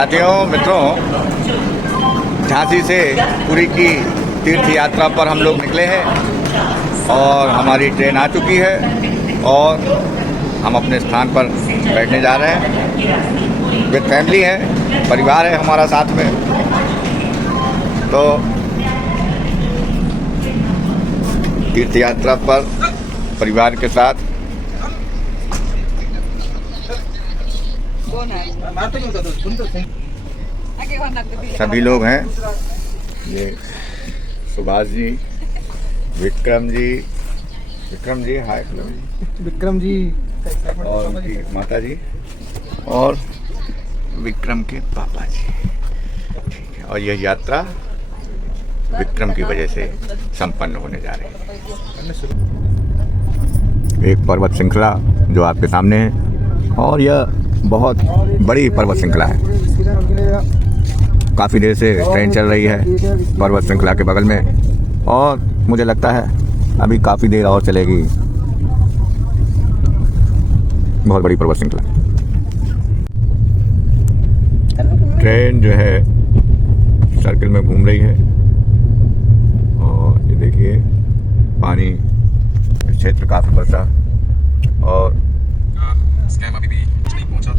साथियों मित्रों, झांसी से पुरी की तीर्थ यात्रा पर हम लोग निकले हैं और हमारी ट्रेन आ चुकी है और हम अपने स्थान पर बैठने जा रहे हैं। विद फैमिली है, परिवार है हमारा साथ में। तो तीर्थ यात्रा पर परिवार के साथ सभी लोग हैं। ये सुभाष जी, विक्रम जी, हाय विक्रम जी और उनकी माता जी और विक्रम के पापा जी। ठीक है, और यह यात्रा विक्रम की वजह से संपन्न होने जा रही है। एक पर्वत श्रृंखला जो आपके सामने है और यह बहुत बड़ी पर्वत श्रृंखला है। काफ़ी देर से ट्रेन चल रही है पर्वत श्रृंखला के बगल में और मुझे लगता है अभी काफ़ी देर और चलेगी। बहुत बड़ी पर्वत श्रृंखला। ट्रेन जो है सर्किल में घूम रही है और ये देखिए पानी क्षेत्र काफ़ी बरसा और अभी भी नहीं पहुंचा।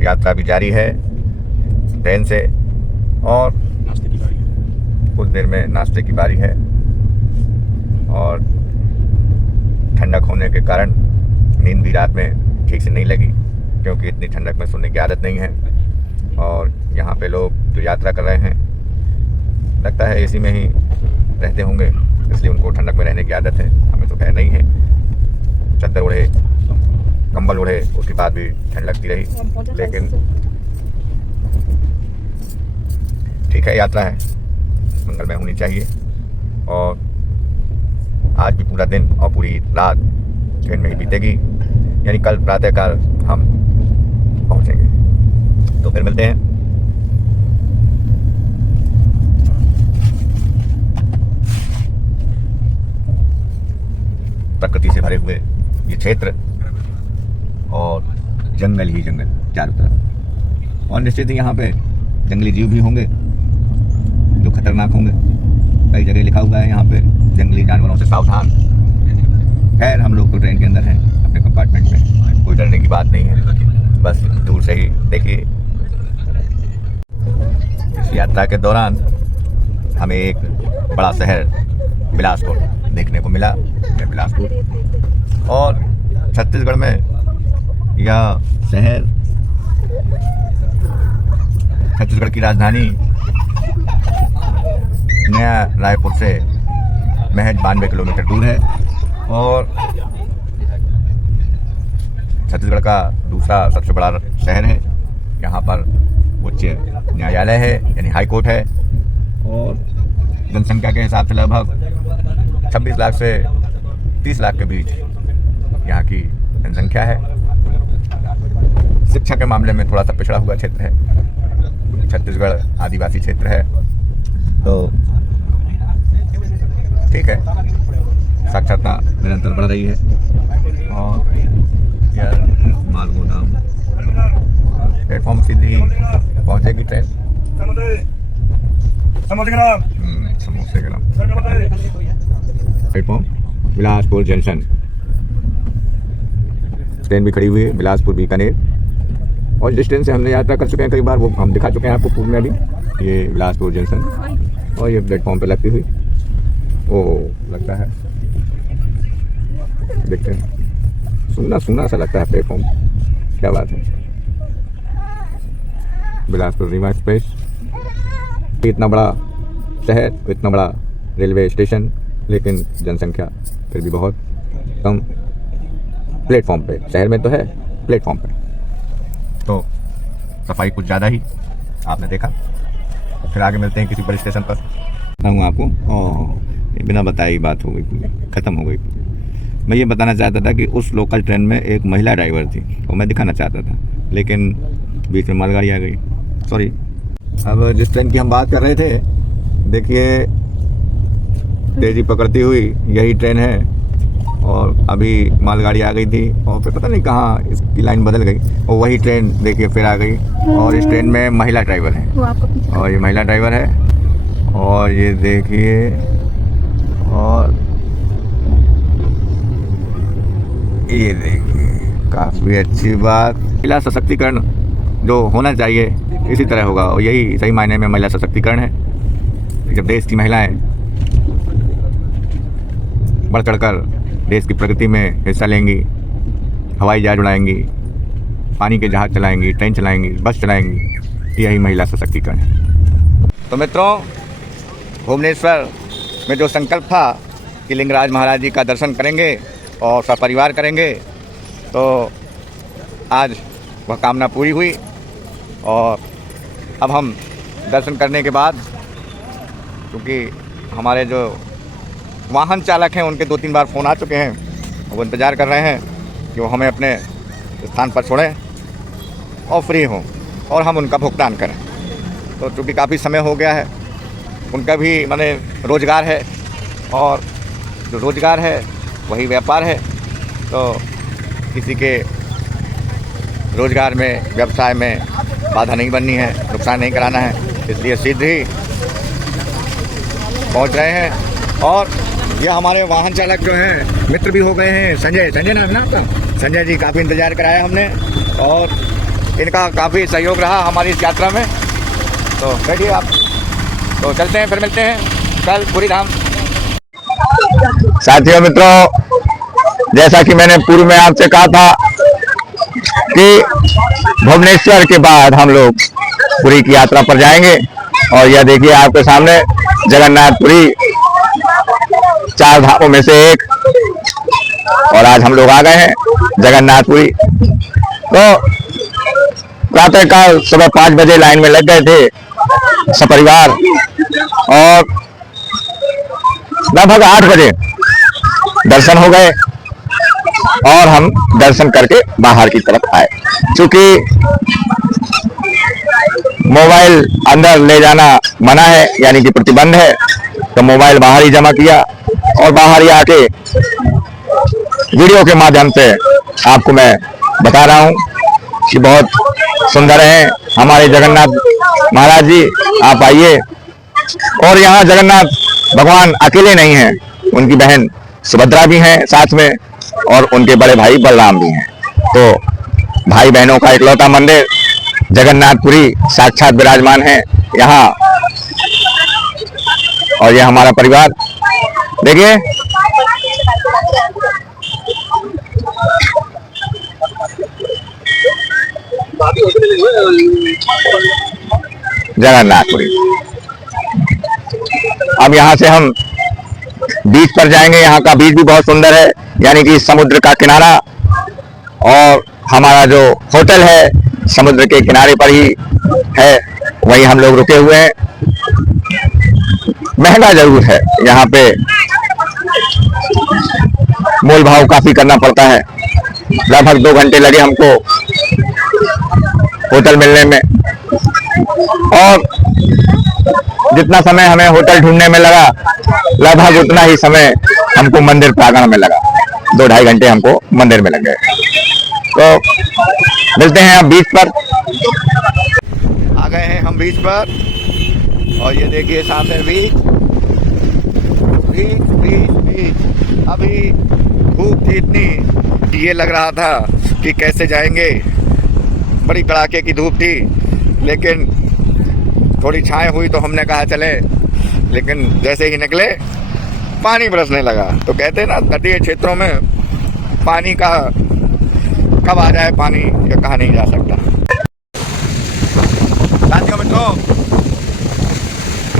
यात्रा भी जारी है ट्रेन से और नाश्ते की बारी है। कुछ देर में नाश्ते की बारी है और ठंडक होने के कारण नींद भी रात में ठीक से नहीं लगी, क्योंकि इतनी ठंडक में सोने की आदत नहीं है। और यहाँ पे लोग जो यात्रा कर रहे हैं लगता है एसी में ही रहते होंगे, इसलिए उनको ठंडक में रहने की आदत है। हमें तो खैर नहीं है, चादर ओढ़े, कंबल ओढ़े, उसके बाद भी ठंड लगती रही। लेकिन ठीक है, यात्रा है, मंगलमय होनी चाहिए। और आज भी पूरा दिन और पूरी रात ट्रेन में ही बीतेगी, यानी कल प्रातःकाल हम पहुंचेंगे। तो फिर मिलते हैं। प्रकृति से भरे हुए ये क्षेत्र और जंगल ही जंगल चारों तरफ, और निश्चित ही यहाँ पे जंगली जीव भी होंगे जो खतरनाक होंगे। कई जगह लिखा हुआ है यहाँ पे जंगली जानवरों से सावधान। खैर हम लोग तो ट्रेन के अंदर हैं अपने कंपार्टमेंट में, कोई डरने की बात नहीं है। बस दूर से ही देखिए। इस यात्रा के दौरान हमें एक बड़ा शहर बिलासपुर देखने को मिला। बिलासपुर और छत्तीसगढ़ में यह शहर छत्तीसगढ़ की राजधानी नया रायपुर से महज 92 किलोमीटर दूर है और छत्तीसगढ़ का दूसरा सबसे बड़ा शहर है। यहाँ पर उच्च न्यायालय है, यानी हाई कोर्ट है। और जनसंख्या के हिसाब से लगभग 26 लाख से 30 लाख के बीच यहाँ की जनसंख्या है। शिक्षा के मामले में थोड़ा सा पिछड़ा हुआ क्षेत्र है, छत्तीसगढ़ आदिवासी क्षेत्र है। तो ठीक है, साक्षरता निरंतर बढ़ रही है। और यह माल गोदाम प्लेटफॉर्म सीधी पहुंचेगी ट्रेन। समोसे के नाम प्लेटफॉर्म बिलासपुर जंक्शन। ट्रेन भी खड़ी हुई है बिलासपुर बीकानेर, और जिस ट्रेन से हमने यात्रा कर चुके हैं कई बार, वो हम दिखा चुके हैं आपको पूर्व में भी। ये बिलासपुर जंक्शन और ये प्लेटफॉर्म पे लगती हुई, ओह लगता है, देखते हैं, सुना सुना सा लगता है प्लेटफॉर्म। क्या बात है। बिलासपुर रीवा एक्सप्रेस। इतना बड़ा शहर, इतना बड़ा रेलवे स्टेशन, लेकिन जनसंख्या फिर भी बहुत कम। प्लेटफॉर्म पे, शहर में तो है, प्लेटफॉर्म पे तो सफाई कुछ ज़्यादा ही आपने देखा। फिर आगे मिलते हैं किसी बड़े स्टेशन पर। हूँ आपको बिना बताए ही बात हो गई, पूरी ख़त्म हो गई। मैं ये बताना चाहता था कि उस लोकल ट्रेन में एक महिला ड्राइवर थी और मैं दिखाना चाहता था, लेकिन बीच में मालगाड़ी आ गई। सॉरी। अब जिस ट्रेन की हम बात कर रहे थे, देखिए तेज़ी पकड़ती हुई यही ट्रेन है और अभी मालगाड़ी आ गई थी और फिर पता नहीं कहाँ इसकी लाइन बदल गई और वही ट्रेन देखिए फिर आ गई। और इस ट्रेन में महिला ड्राइवर है और ये महिला ड्राइवर है और ये देखिए। और ये देखिए काफ़ी अच्छी बात। महिला सशक्तिकरण जो होना चाहिए इसी तरह होगा और यही सही मायने में महिला सशक्तिकरण है। जब देश की महिलाएं बढ़ चढ़कर देश की प्रगति में हिस्सा लेंगी, हवाई जहाज उड़ाएंगी, पानी के जहाज चलाएंगी, ट्रेन चलाएंगी, बस चलाएंगी, यही महिला सशक्तिकरण है। तो मित्रों, भुवनेश्वर में जो संकल्प था कि लिंगराज महाराज जी का दर्शन करेंगे और सपरिवार करेंगे, तो आज वह कामना पूरी हुई। और अब हम दर्शन करने के बाद, क्योंकि हमारे जो वाहन चालक हैं उनके 2-3 बार फ़ोन आ चुके हैं, वो इंतज़ार कर रहे हैं कि वो हमें अपने स्थान पर छोड़ें और फ्री हों और हम उनका भुगतान करें। तो चूँकि काफ़ी समय हो गया है, उनका भी माने रोज़गार है और जो रोज़गार है वही व्यापार है, तो किसी के रोज़गार में, व्यवसाय में बाधा नहीं बननी है, नुकसान नहीं कराना है, इसलिए शीघ्र ही पहुंच रहे हैं। और यह हमारे वाहन चालक जो हैं मित्र भी हो गए हैं, संजय नाम है ना आपका? संजय जी, काफ़ी इंतज़ार कराया हमने और इनका काफ़ी सहयोग रहा हमारी इस यात्रा में। तो बैठिए आप, तो चलते हैं, फिर मिलते हैं कल पूरी धाम। साथियों मित्रों, जैसा कि मैंने पूर्व में आपसे कहा था कि भुवनेश्वर के बाद हम लोग पुरी की यात्रा पर जाएंगे और यह देखिए आपके सामने जगन्नाथपुरी 4 धामों में से एक, और आज हम लोग आ गए हैं जगन्नाथपुरी। तो प्रातःकाल सुबह 5 बजे लाइन में लग गए थे सपरिवार और लगभग 8 बजे दर्शन हो गए और हम दर्शन करके बाहर की तरफ आए। क्योंकि मोबाइल अंदर ले जाना मना है, यानी कि प्रतिबंध है, तो मोबाइल बाहर ही जमा किया और बाहर ही आके वीडियो के माध्यम से आपको मैं बता रहा हूं कि बहुत सुंदर हैं हमारे जगन्नाथ महाराज जी। आप आइए। और यहाँ जगन्नाथ भगवान अकेले नहीं हैं, उनकी बहन सुभद्रा भी हैं साथ में और उनके बड़े भाई बलराम भी हैं। तो भाई बहनों का इकलौता मंदिर जगन्नाथपुरी साक्षात विराजमान है यहाँ। और ये हमारा परिवार देखिए, जगन्नाथपुरी। अब यहाँ से हम बीच पर जाएंगे। यहाँ का बीच भी बहुत सुंदर है, यानी कि समुद्र का किनारा, और हमारा जो होटल है समुद्र के किनारे पर ही है, वहीं हम लोग रुके हुए हैं। महंगा जरूर है, यहाँ पे मोल भाव काफी करना पड़ता है। लगभग 2 घंटे लगे हमको होटल मिलने में, और जितना समय हमें होटल ढूंढने में लगा लगभग उतना ही समय हमको मंदिर प्रांगण में लगा। 2-2.5 घंटे हमको मंदिर में लग गए। तो मिलते हैं अब बीच पर। आ गए हैं हम बीच पर और ये देखिए सामने बीच। अभी धूप थी इतनी, ये लग रहा था कि कैसे जाएंगे, बड़ी कड़ाके की धूप थी, लेकिन थोड़ी छाएं हुई तो हमने कहा चले, लेकिन जैसे ही निकले पानी बरसने लगा। तो कहते हैं ना, तटीय क्षेत्रों में पानी का कब आ जाए पानी ये कहा नहीं जा सकता। साथियों मित्रों,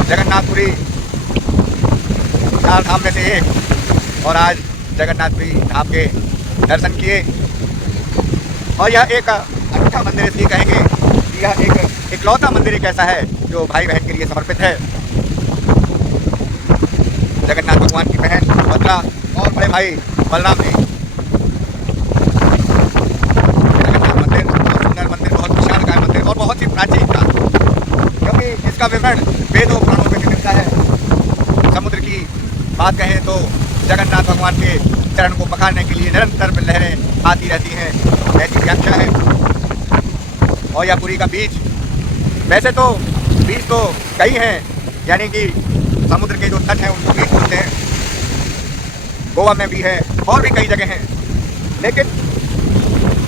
जगन्नाथपुरी 4 धाम में से एक, और आज जगन्नाथपुरी धाम के दर्शन किए। और यह एक अनूठा मंदिर इसलिए कहेंगे कि यह एक इकलौता मंदिर एक ऐसा है जो भाई बहन के लिए समर्पित है। जगन्नाथ भगवान की बहन सुभद्रा और बड़े भाई बलराम जी। जगन्नाथ मंदिर बहुत सुंदर मंदिर, बहुत विशालकाय मंदिर और बहुत ही प्राचीन था, क्योंकि इसका विवरण वेदों पुराणों में भी मिलता है। समुद्र की बात कहें तो जगन्नाथ भगवान के चरण को पखारने के लिए निरंतर लहरें आती रहती हैं, ऐसी व्याख्या है। और यह पुरी का बीच, वैसे तो बीच तो कई हैं, यानी कि समुद्र के जो तट हैं उनको बीच बोलते हैं, गोवा में भी है और भी कई जगह हैं, लेकिन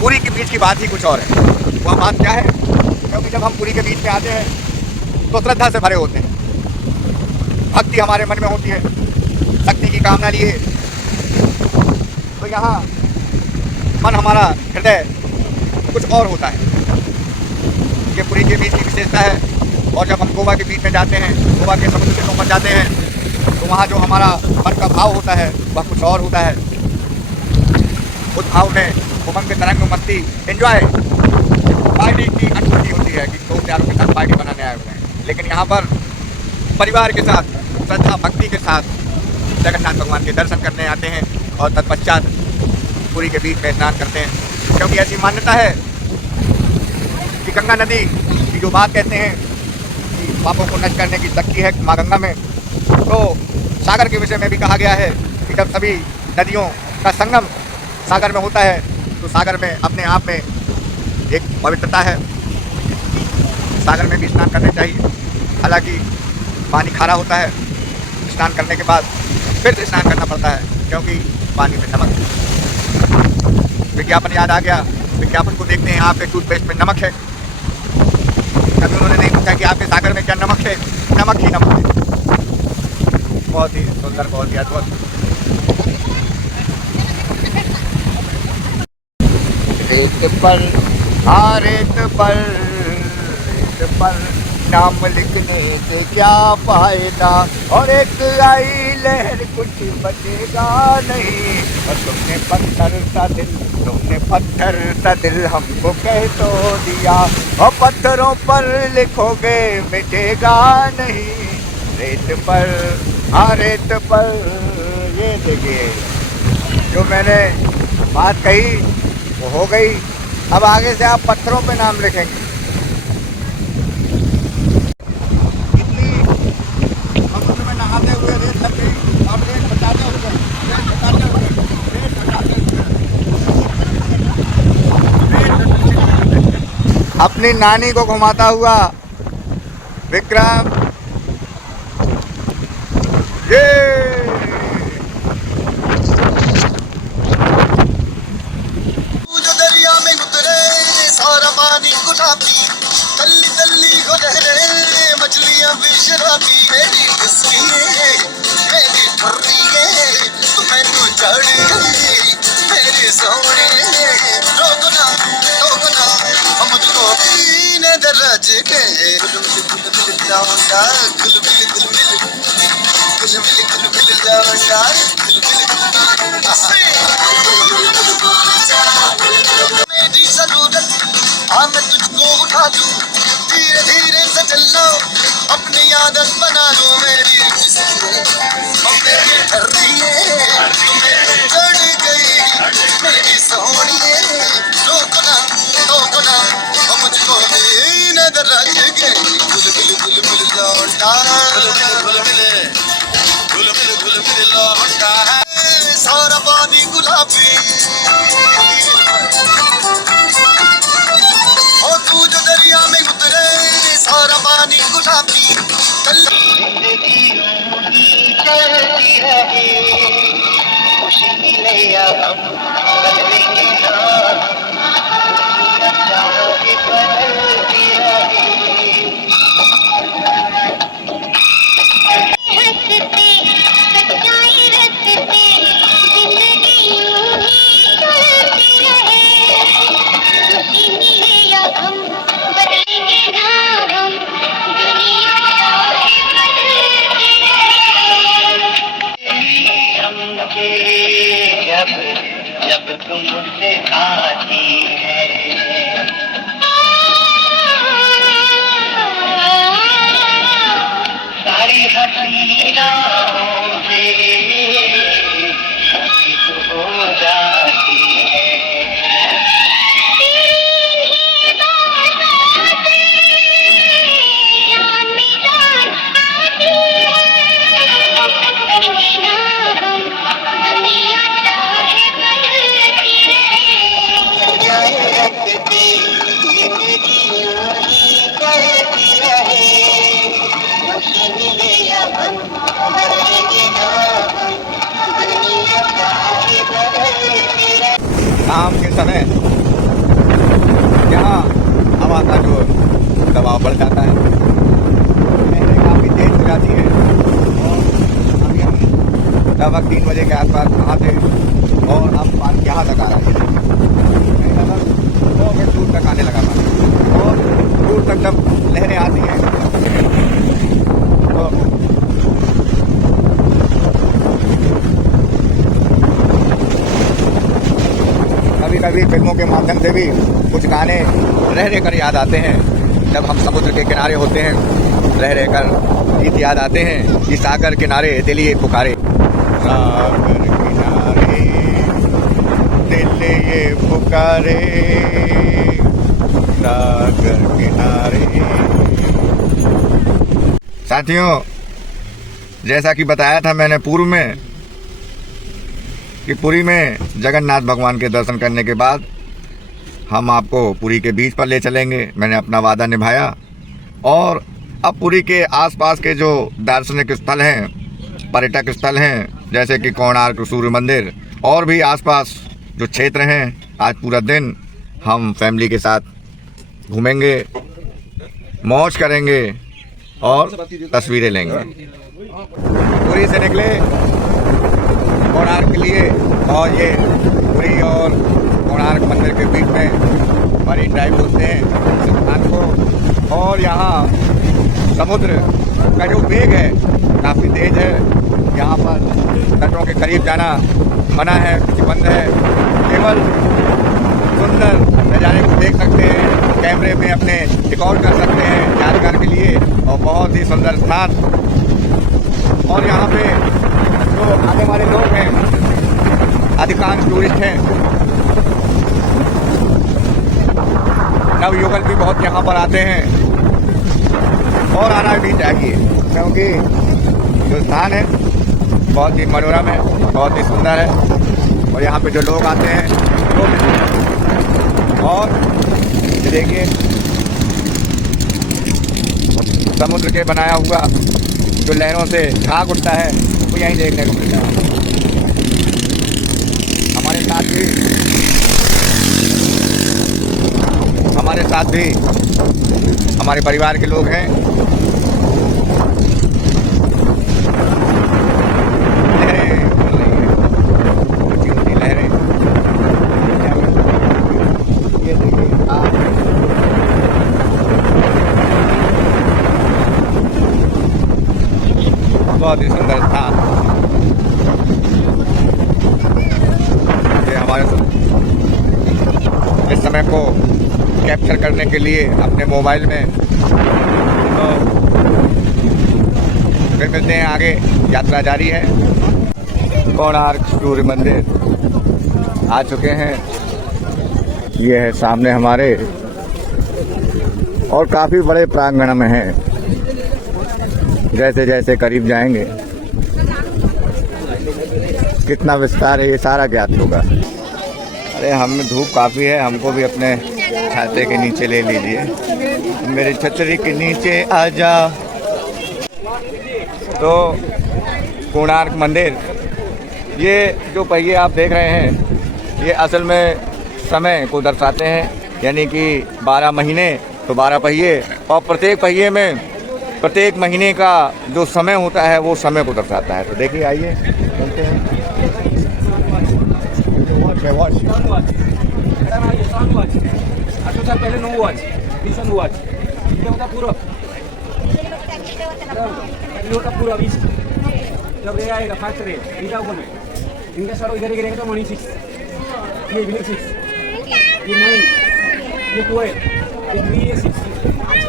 पुरी के बीच की बात ही कुछ और है। वह बात क्या है? क्योंकि जब हम पुरी के बीच में आते हैं तो श्रद्धा से भरे होते हैं, भक्ति हमारे मन में होती है, शक्ति की कामना लिए, तो यहाँ मन हमारा हृदय कुछ और होता है। ये पुरी के बीच की विशेषता है। और जब हम गोवा के बीच में जाते हैं, गोवा के समुद्र के ऊपर जाते हैं, तो वहाँ जो हमारा मन का भाव होता है वह कुछ और होता है। उस भाव में उमंग तरंग मस्ती एंजॉय पार्टी की अनुभूति होती है कि दोस्त यारों के साथ पार्टी बनाने आए हुए हैं। लेकिन यहाँ पर परिवार के साथ, श्रद्धा भक्ति के साथ जगन्नाथ भगवान के दर्शन करने आते हैं और तत्पश्चात पुरी के बीच में स्नान करते हैं। क्योंकि ऐसी मान्यता है कि गंगा नदी की जो बात कहते हैं कि पापों को नष्ट करने की शक्ति है माँ गंगा में, तो सागर के विषय में भी कहा गया है कि जब सभी नदियों का संगम सागर में होता है तो सागर में अपने आप में एक पवित्रता है। सागर में भी स्नान करना चाहिए। हालांकि पानी खारा होता है, स्नान करने के बाद फिर से स्नान करना पड़ता है क्योंकि पानी में नमक है। विज्ञापन याद आ गया, विज्ञापन को देखते हैं आपके टूथपेस्ट में नमक है। कभी उन्होंने नहीं पूछा कि आपके सागर में क्या नमक है, नमक ही नमक है। बहुत ही सुंदर, बहुत ही अद्भुत। रेत पर नाम लिखने से क्या फायदा, और एक आई लहर कुछ बचेगा नहीं। और तुमने पत्थर सा दिल हमको कह तो दिया, और पत्थरों पर लिखोगे मिटेगा नहीं। रेत पर ये देखिए, जो मैंने बात कही वो हो गई। अब आगे से आप पत्थरों पे नाम लिखेंगे। समुद्र में नहाते हुए रेत लग गई और रेत हटाते हुए अपनी नानी को घुमाता हुआ विक्रम, ये जो दरिया में उतरे सारा पानी उठा पी, तल्ली तल्ली हो रहे मछलियां भी शराबी। मेरी तस्वीरें मेरी ठर्रियां मैं तो चढ़ गई मेरे सोने। रोकना हम मुझको पीने दर्ज के गुल जाऊंगा, गुल जाऊंगा, मेरी जरूरत मैं तुझको उठा दूं, धीरे धीरे से चल लो, अपनी आदत बना लो। मेरी मेरी ठर्रिये तुम्हें चढ़ गई मेरी सोनिए। रोकना मुझको दीने दर्ज के गुल लौटा, गुल लौटा है सारा पानी गुलाबी। और तू जो दरिया में उतरे सारा पानी गुलाबी। जिंदगी चलती रहे, खुशी ले या हम बदलेंगे ना, चाहे बदलती रहे। हंसते सच्चाई रखते जिंदगी यूं ही चलती रहे, खुशी मिले या हम बदलेंगे ना, हम दुनिया चाहे बदलती रहे। हमके जब तुम मुझसे आती है, सारी हसीनाओं से चुप हो जाती है। दुनिया समय यहाँ हवा का जो दबाव बढ़ जाता है, लहरें काफ़ी तेज हो जाती है। और अभी हम लगभग 3 बजे के आसपास वहाँ थे और अब पानी यहाँ तक आ रहा है, लगभग 2 मिनट दूर तक आने लगा पानी। और दूर तक जब लहरें आती हैं तो कभी कभी फिल्मों के माध्यम से भी कुछ गाने रह रहकर याद आते हैं। जब हम समुद्र के किनारे होते हैं, रह रहकर गीत याद आते हैं कि सागर किनारे दिल ये पुकारे, सागर किनारे दिल ये पुकारे, सागर किनारे। साथियों, जैसा कि बताया था मैंने पूर्व में कि पुरी में जगन्नाथ भगवान के दर्शन करने के बाद हम आपको पुरी के बीच पर ले चलेंगे। मैंने अपना वादा निभाया और अब पुरी के आसपास के जो दार्शनिक स्थल हैं, पर्यटक स्थल हैं, जैसे कि कोणार्क सूर्य मंदिर और भी आसपास जो क्षेत्र हैं, आज पूरा दिन हम फैमिली के साथ घूमेंगे, मौज करेंगे और तस्वीरें लेंगे। पुरी से निकले कोणार्क के लिए और ये पुरी और कोणार्क मंदिर के बीच में मरीन ड्राइव होते हैं इस स्थान को। और यहाँ समुद्र का जो वेग है काफ़ी तेज है। यहाँ पर तटों के करीब जाना मना है, प्रतिबंध है। केवल सुंदर नज़ारे को देख सकते हैं, कैमरे में अपने रिकॉर्ड कर सकते हैं यादगार के लिए। और बहुत ही सुंदर स्थान। और यहाँ पे जो आने वाले लोग हैं, अधिकांश टूरिस्ट हैं। नवयुवक भी बहुत यहाँ पर आते हैं और आना भी चाहिए, क्योंकि जो स्थान है बहुत ही मनोरम है, बहुत ही सुंदर है। और यहाँ पे जो लोग आते हैं वो भी। और देखिए समुद्र के बनाया हुआ जो लहरों से झाग उठता है वो यहीं देखने को मिलता है। हमारे साथ भी हमारे परिवार के लोग हैं। लहरें उड़ रही हैं, ऊंची ऊंची लहरें। ये देखिए बहुत ही सुंदर स्थान। ये हमारे इस समय को कैप्चर करने के लिए अपने मोबाइल में। तो फिर मिलते हैं आगे, यात्रा जारी है। कोणार्क सूर्य मंदिर आ चुके हैं, ये है सामने हमारे, और काफ़ी बड़े प्रांगण में है। जैसे जैसे करीब जाएंगे कितना विस्तार है ये सारा ज्ञात होगा। अरे हमें धूप काफ़ी है, हमको भी अपने छाते के नीचे ले लीजिए, मेरे छतरी के नीचे आजा। तो कोणार्क मंदिर, ये जो पहिए आप देख रहे हैं ये असल में समय को दर्शाते हैं, यानी कि 12 महीने तो 12 पहिए, और प्रत्येक पहिए में प्रत्येक महीने का जो समय होता है वो समय को दर्शाता है। तो देखिए आइए चलते हैं। पहले नो वॉच, मिशन वॉच, ये होता पूरा, ये होता पूरा 20। जब ये आएगा फास्ट रे, इधर ऊपर में, इनका सारा इधर ही गिरेगा तो मॉर्निंग 6, ये इवनिंग 6, ये 9, ये 12, ये 3, ये 6।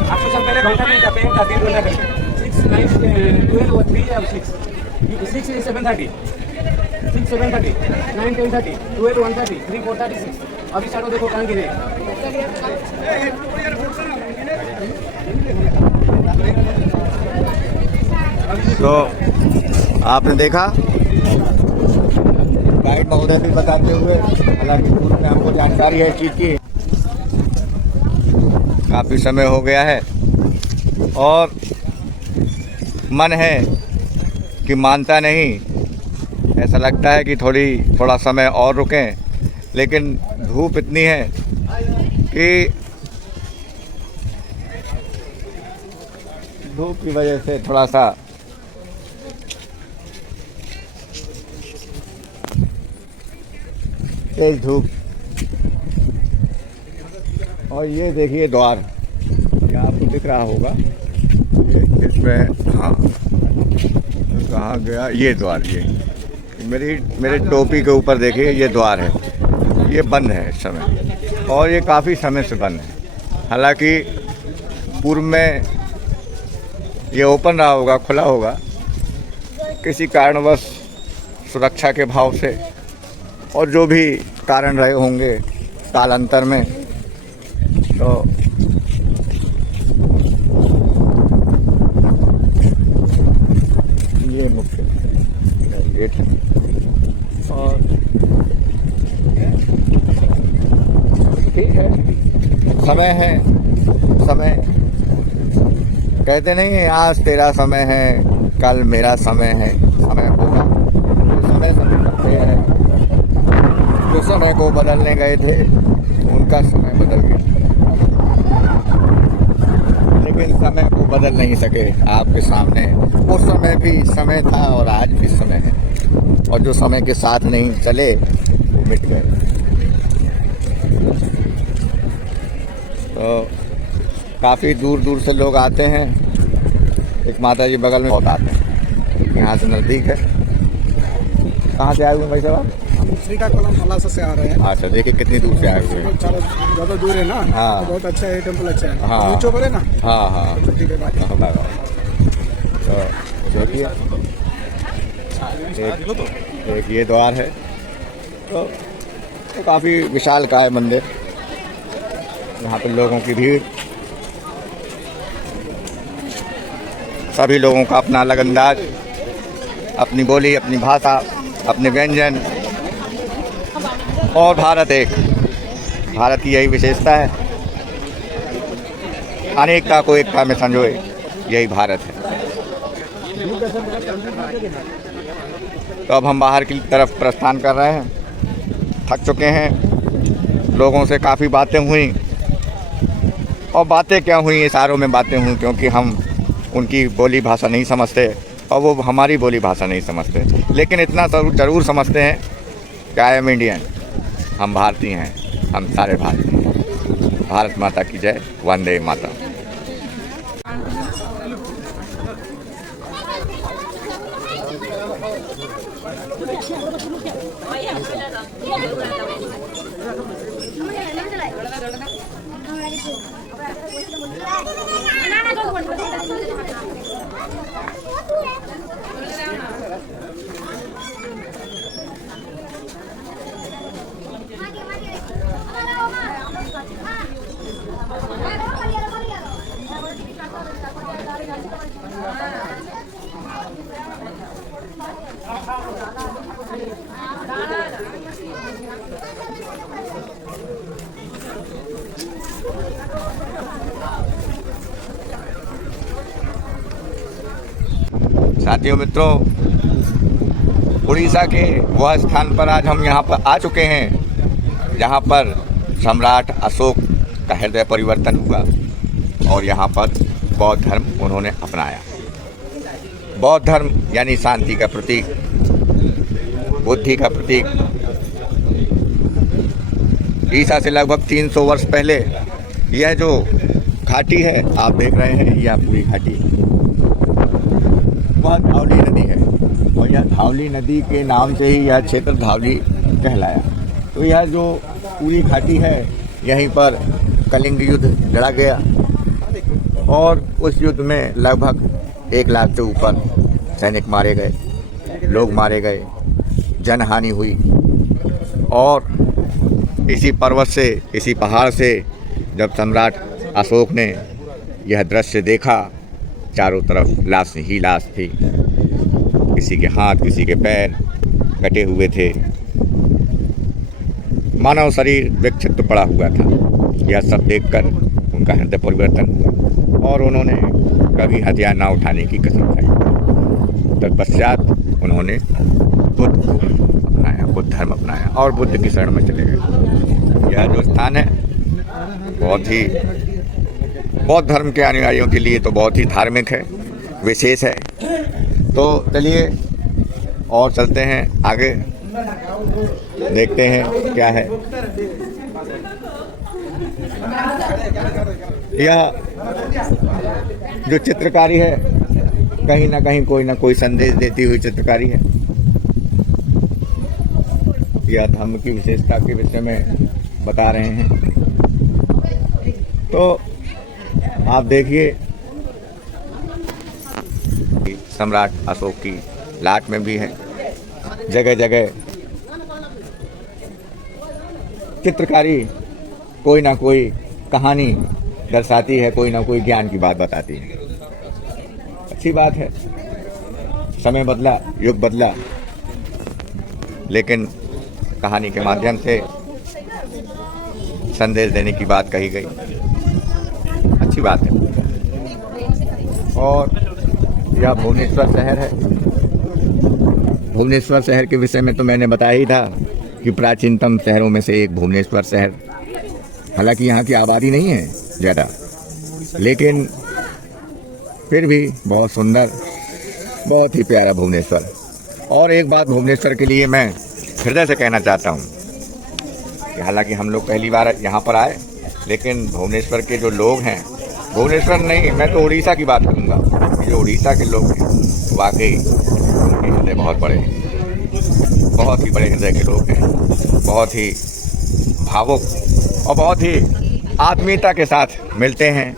आपको सब पहले घंटा नहीं था, पेन था 3 घंटा करके 6, 9, 12 और 3 और 6, 6 is 7:30, 6 7:30, 9 10:30, 12 1:30, 3 4:36। अभी चारों देखो कहाँ गिरे। तो आपने देखा गाइड महोदय भी बताते हुए, हालांकि पूर्व में हमको जानकारी है इस चीज़ की। काफ़ी समय हो गया है और मन है कि मानता नहीं, ऐसा लगता है कि थोड़ा समय और रुकें, लेकिन धूप इतनी है कि धूप की वजह से थोड़ा सा तेज धूप। और ये देखिए द्वार, क्या आपको दिख रहा होगा इसमें? हाँ, कहाँ गया ये द्वार? ये मेरे टोपी के ऊपर देखिए ये द्वार है, ये बंद है इस समय, और ये काफ़ी समय से बंद है। हालांकि पूर्व में ये ओपन रहा होगा, खुला होगा, किसी कारणवश सुरक्षा के भाव से और जो भी कारण रहे होंगे कालांतर में, तो ये मुख्य गेट है। और ठीक है, समय है, समय कहते नहीं है आज तेरा समय है कल मेरा समय है, समय होगा। समय समझते हैं जो समय को बदलने गए थे उनका समय बदल गया, लेकिन समय को बदल नहीं सके आपके सामने। उस समय भी समय था और आज भी समय है, और जो समय के साथ नहीं चले वो मिट गए। तो काफ़ी दूर दूर से लोग आते हैं। एक माता जी बगल में बहुत आते हैं, यहाँ से नज़दीक है। कहाँ से आए हुए भाई साहब? श्रीकाकुलम पलासा से आ रहे हैं। अच्छा, देखिए कितनी दूर से आए हुए हैं। ज़्यादा दूर है ना? हाँ, तो बहुत अच्छा है, टेम्पल अच्छा है। हाँ, नीचे पर है ना? हाँ हाँ, तो ठीक है बात। तो देखिए एक ये द्वार है, तो काफ़ी विशाल का है मंदिर। यहाँ पर लोगों की भीड़, सभी लोगों का अपना अलग अंदाज, अपनी बोली, अपनी भाषा, अपने व्यंजन। और भारत एक, भारत की यही विशेषता है, अनेकता को एकता में संजोए, यही भारत है। तो अब हम बाहर की तरफ प्रस्थान कर रहे हैं। थक चुके हैं, लोगों से काफ़ी बातें हुई, और बातें क्या हुई, इशारों में बातें हुई, क्योंकि हम उनकी बोली भाषा नहीं समझते और वो हमारी बोली भाषा नहीं समझते। लेकिन इतना ज़रूर समझते हैं कि आई एम इंडियन, हम भारतीय हैं, हम सारे भारतीय हैं। भारत माता की जय, वंदे मातरम। साथियों, मित्रों, उड़ीसा के वह स्थान पर आज हम यहाँ पर आ चुके हैं जहाँ पर सम्राट अशोक का हृदय परिवर्तन हुआ और यहाँ पर बौद्ध धर्म उन्होंने अपनाया। बौद्ध धर्म यानी शांति का प्रतीक, बुद्धि का प्रतीक। ईसा से लगभग 300 वर्ष पहले यह जो घाटी है आप देख रहे हैं, यह पूरी घाटी वह धावली नदी है, और यह धावली नदी के नाम से ही यह क्षेत्र धावली कहलाया। तो यह जो पूरी घाटी है, यहीं पर कलिंग युद्ध लड़ा गया और उस युद्ध में लगभग 1 लाख से ऊपर सैनिक मारे गए, लोग मारे गए, जनहानि हुई। और इसी पर्वत से, इसी पहाड़ से जब सम्राट अशोक ने यह दृश्य देखा, चारों तरफ लाश ही लाश थी, किसी के हाथ, किसी के पैर कटे हुए थे, मानव शरीर विक्षिप्त पड़ा हुआ था। यह सब देखकर उनका हृदय परिवर्तन हुआ और उन्होंने कभी हथियार ना उठाने की कसम खाई। तत्पश्चात उन्होंने बुद्ध अपनाया, बुद्ध धर्म अपनाया और बुद्ध की शरण में चले गए। यह जो स्थान है बहुत ही बौद्ध धर्म के अनुयायियों के लिए तो बहुत ही धार्मिक है, विशेष है। तो चलिए और चलते हैं आगे, देखते हैं क्या है। यह जो चित्रकारी है कहीं ना कहीं कोई ना कोई संदेश देती हुई चित्रकारी है। यह धर्म की विशेषता के विषय में बता रहे हैं। तो आप देखिए सम्राट अशोक की लाट में भी है, जगह जगह चित्रकारी कोई ना कोई कहानी दर्शाती है, कोई ना कोई ज्ञान की बात बताती है। अच्छी बात है, समय बदला, युग बदला, लेकिन कहानी के माध्यम से संदेश देने की बात कही गई, अच्छी बात है। और यह भुवनेश्वर शहर है। भुवनेश्वर शहर के विषय में तो मैंने बताया ही था कि प्राचीनतम शहरों में से एक भुवनेश्वर शहर। हालांकि यहाँ की आबादी नहीं है ज़्यादा, लेकिन फिर भी बहुत सुंदर, बहुत ही प्यारा भुवनेश्वर। और एक बात भुवनेश्वर के लिए मैं हृदय से कहना चाहता हूँ कि हालांकि हम लोग पहली बार यहाँ पर आए, लेकिन भुवनेश्वर के जो लोग हैं, भुवनेश्वर नहीं, मैं तो उड़ीसा की बात करूँगा, जो उड़ीसा के लोग हैं वाकई उनके हृदय बहुत बड़े हैं, बहुत ही बड़े हृदय के लोग हैं, बहुत ही भावुक और बहुत ही आत्मीयता के साथ मिलते हैं,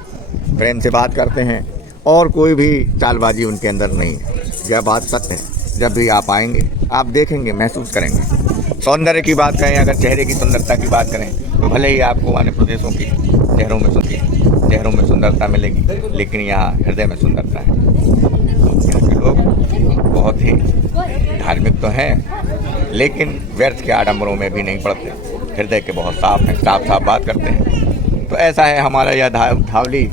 प्रेम से बात करते हैं और कोई भी चालबाजी उनके अंदर नहीं है। यह बात सत्य है। जब भी आप आएंगे आप देखेंगे, महसूस करेंगे। सौंदर्य की बात करें, अगर चेहरे की सुंदरता की बात करें, तो भले ही आपको अन्य प्रदेशों की चेहरों में सुंदरता मिलेगी, लेकिन यहाँ हृदय में सुंदरता है। यहाँ के लोग बहुत ही धार्मिक तो हैं, लेकिन व्यर्थ के आडंबरों में भी नहीं पड़ते, हृदय के बहुत साफ हैं, साफ साफ बात करते हैं। तो ऐसा है हमारा यह धावली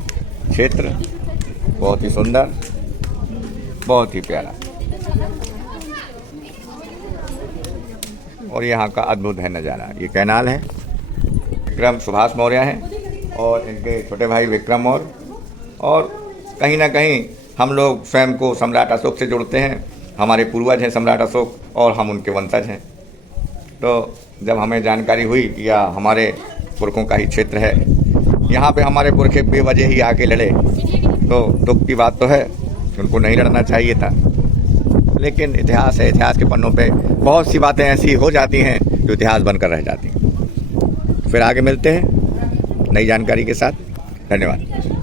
क्षेत्र, बहुत ही सुंदर, बहुत ही प्यारा, और यहाँ का अद्भुत है नज़ारा। ये कैनाल है, विक्रम सुभाष मौर्य हैं और इनके छोटे भाई विक्रम और कहीं ना कहीं हम लोग स्वयं को सम्राट अशोक से जोड़ते हैं। हमारे पूर्वज हैं सम्राट अशोक और हम उनके वंशज हैं। तो जब हमें जानकारी हुई कि यह हमारे पुरखों का ही क्षेत्र है, यहाँ पे हमारे पुरखे बेवजह ही आके लड़े, तो दुख की बात तो है, उनको नहीं लड़ना चाहिए था। लेकिन इतिहास है, इतिहास के पन्नों पे बहुत सी बातें ऐसी हो जाती हैं जो इतिहास बनकर रह जाती हैं। फिर आगे मिलते हैं नई जानकारी के साथ। धन्यवाद।